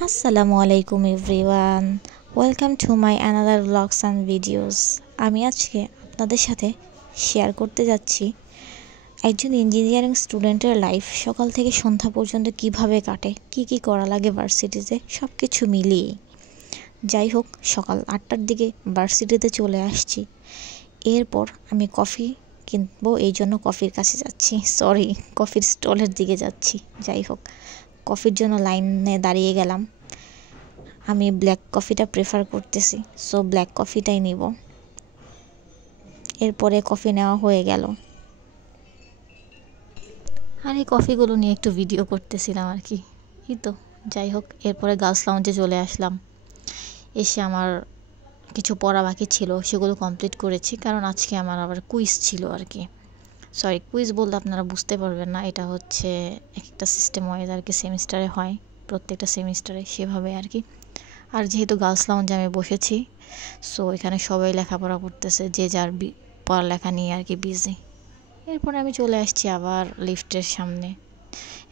আসসালামু আলাইকুম everyone, welcome to my another blogs and videos. আমি আজকে আপনাদের সাথে শেয়ার করতে যাচ্ছি একজন ইঞ্জিনিয়ারিং স্টুডেন্টের লাইফ সকাল থেকে সন্ধ্যা পর্যন্ত কিভাবে কাটে, কি করা লাগে ভার্সিটিতে, সব কিছু মিলিয়ে। যাই হোক, সকাল 8টার দিকে ভার্সিটিতে চলে আসছি। এরপর আমি কফি কিনবো, এই জন্য কফির কাছে যাচ্ছি, কফির স্টলের দিকে যাচ্ছি। যাই হোক, কফির জন্য লাইনে দাঁড়িয়ে গেলাম। আমি ব্ল্যাক কফিটা প্রেফার করতেছি, সো ব্ল্যাক কফিটাই নিব। এরপরে কফি নেওয়া হয়ে গেল, আর এই কফিগুলো নিয়ে একটু ভিডিও করতেছিলাম আর কি। এই তো, যাই হোক, এরপরে গার্লস লাউঞ্জে চলে আসলাম। এসে আমার কিছু পড়া বাকি ছিল, সেগুলো কমপ্লিট করেছি, কারণ আজকে আমার আবার কুইজ ছিল আর কি। কুইজ বলতে আপনারা বুঝতে পারবেন না, এটা হচ্ছে একটা সিস্টেম ওয়াইজ আর কি, সেমিস্টারে হয়, প্রত্যেকটা সেমিস্টারে সেভাবে আর কি। আর যেহেতু গার্লস লাউঞ্জে আমি বসেছি, সো এখানে সবাই লেখাপড়া করতেছে, যে যার পড়ালেখা নিয়ে আর কি বিজি। এরপরে আমি চলে আসছি আবার লিফটের সামনে,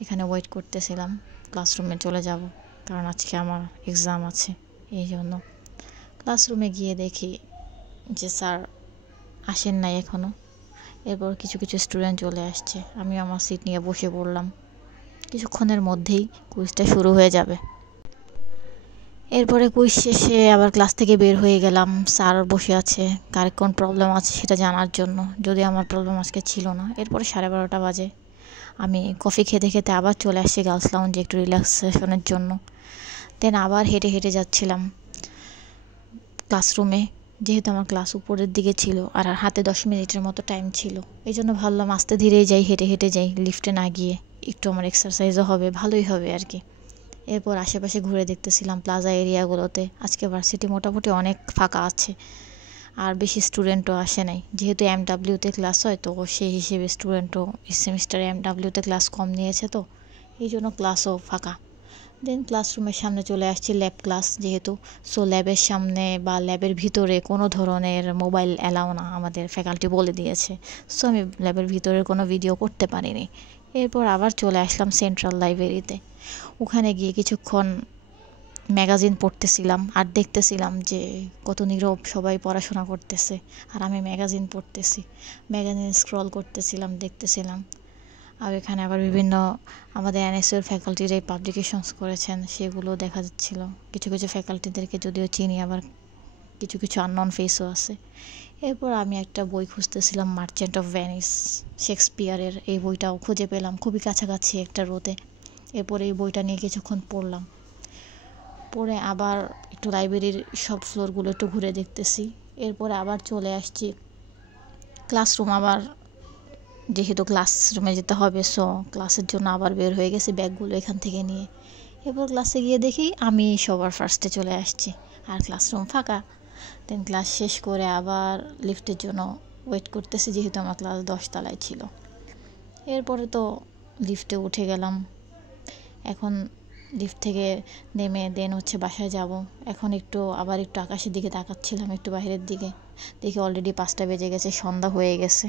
এখানে ওয়েট করতেছিলাম, ক্লাসরুমে চলে যাব, কারণ আজকে আমার এক্সাম আছে, এই জন্য। ক্লাসরুমে গিয়ে দেখি যে স্যার আসেন নাই এখনও। এরপর কিছু স্টুডেন্ট চলে আসছে, আমি আমার সিট নিয়ে বসে পড়লাম। কিছুক্ষণের মধ্যেই কুইজটা শুরু হয়ে যাবে। এরপরে কুইজ শেষে আবার ক্লাস থেকে বের হয়ে গেলাম, স্যার বসে আছে, কার কোন প্রবলেম আছে সেটা জানার জন্য, যদি আমার প্রবলেম আজকে ছিল না। এরপরে 12:30 বাজে, আমি কফি খেতে আবার চলে আসছি গার্লস লাউঞ্জে একটু রিল্যাক্সেশনের জন্য। দেন আবার হেঁটে যাচ্ছিলাম ক্লাসরুমে, যেহেতু আমার ক্লাস উপরের দিকে ছিল আর হাতে 10 মিনিটের মতো টাইম ছিল, এই জন্য ভাবলাম আস্তে ধীরেই যাই, হেঁটে যাই, লিফটে না গিয়ে একটু আমার এক্সারসাইজও হবে, ভালোই হবে আর কি। এরপর আশেপাশে ঘুরে দেখতেছিলাম প্লাজা এরিয়াগুলোতে, আজকে ভার্সিটি মোটামুটি অনেক ফাঁকা আছে, আর বেশি স্টুডেন্টও আসে নাই, যেহেতু এমডাব্লিউতে ক্লাস হয়, তো সেই হিসেবে স্টুডেন্টও এই সেমিস্টারে এমডাব্লিউতে ক্লাস কম নিয়েছে, তো এই জন্য ক্লাসও ফাঁকা। দেন ক্লাসরুমের সামনে চলে আসছি, ল্যাব ক্লাস যেহেতু, সো ল্যাবের সামনে বা ল্যাবের ভিতরে কোনো ধরনের মোবাইল অ্যালাউ না, আমাদের ফ্যাকাল্টি বলে দিয়েছে, সো আমি ল্যাবের ভিতরে কোনো ভিডিও করতে পারিনি। এরপর আবার চলে আসলাম সেন্ট্রাল লাইব্রেরিতে, ওখানে গিয়ে কিছুক্ষণ ম্যাগাজিন পড়তেছিলাম আর দেখতেছিলাম যে কত নীরব সবাই পড়াশোনা করতেছে, আর আমি ম্যাগাজিন পড়তেছি, ম্যাগাজিন স্ক্রল করতেছিলাম, দেখতেছিলাম। আর এখানে আবার বিভিন্ন আমাদের এনএসইউর ফ্যাকাল্টির এই পাবলিকেশনস করেছেন, সেগুলো দেখা যাচ্ছিল। কিছু ফ্যাকাল্টিদেরকে যদিও চিনি, আবার কিছু আননন ফেসও আছে। এরপর আমি একটা বই খুঁজতেছিলাম, মার্চেন্ট অফ ভেনিস, শেক্সপিয়ারের। এই বইটাও খুঁজে পেলাম খুবই কাছাকাছি একটা রোতে। এরপর এই বইটা নিয়ে কিছুক্ষণ পড়লাম, পড়ে আবার একটু লাইব্রেরির সব ফ্লোরগুলো একটু ঘুরে দেখতেছি। এরপরে আবার চলে আসছি ক্লাসরুম, আবার যেহেতু ক্লাসরুমে যেতে হবে, সো ক্লাসের জন্য আবার বের হয়ে গেছি ব্যাগগুলো এখান থেকে নিয়ে। এরপর ক্লাসে গিয়ে দেখি আমি সবার ফার্স্টে চলে আসছি, আর ক্লাসরুম ফাঁকা। দেন ক্লাস শেষ করে আবার লিফটের জন্য ওয়েট করতেছি, যেহেতু আমার ক্লাস 10 তলায় ছিল। এরপরে তো লিফটে উঠে গেলাম, এখন লিফট থেকে নেমে দেন হচ্ছে বাসায় যাব। এখন আবার একটু আকাশের দিকে তাকাচ্ছিলাম, একটু বাইরের দিকে, দেখি অলরেডি 5টা বেজে গেছে, সন্ধ্যা হয়ে গেছে।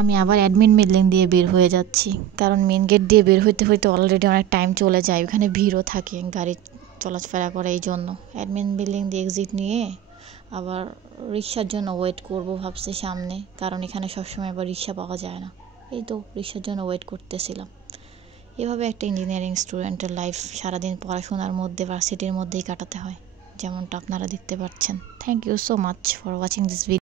আমি আবার অ্যাডমিন বিল্ডিং দিয়ে বের হয়ে যাচ্ছি, কারণ মেন গেট দিয়ে বের হইতে অলরেডি অনেক টাইম চলে যায়, ওখানে ভিড়ও থাকে, গাড়ি চলাফেরা করে, এই জন্য অ্যাডমিন বিল্ডিং দিয়ে এক্সিট নিয়ে আবার রিক্সার জন্য ওয়েট করব ভাবছি সামনে, কারণ এখানে সবসময় আবার রিক্সা পাওয়া যায় না। এই তো রিক্সার জন্য ওয়েট করতেছিলাম। এভাবে একটা ইঞ্জিনিয়ারিং স্টুডেন্টের লাইফ সারাদিন পড়াশোনার মধ্যে, ভার্সিটির মধ্যেই কাটাতে হয়, যেমনটা আপনারা দেখতে পাচ্ছেন। Thank you so much for watching this video.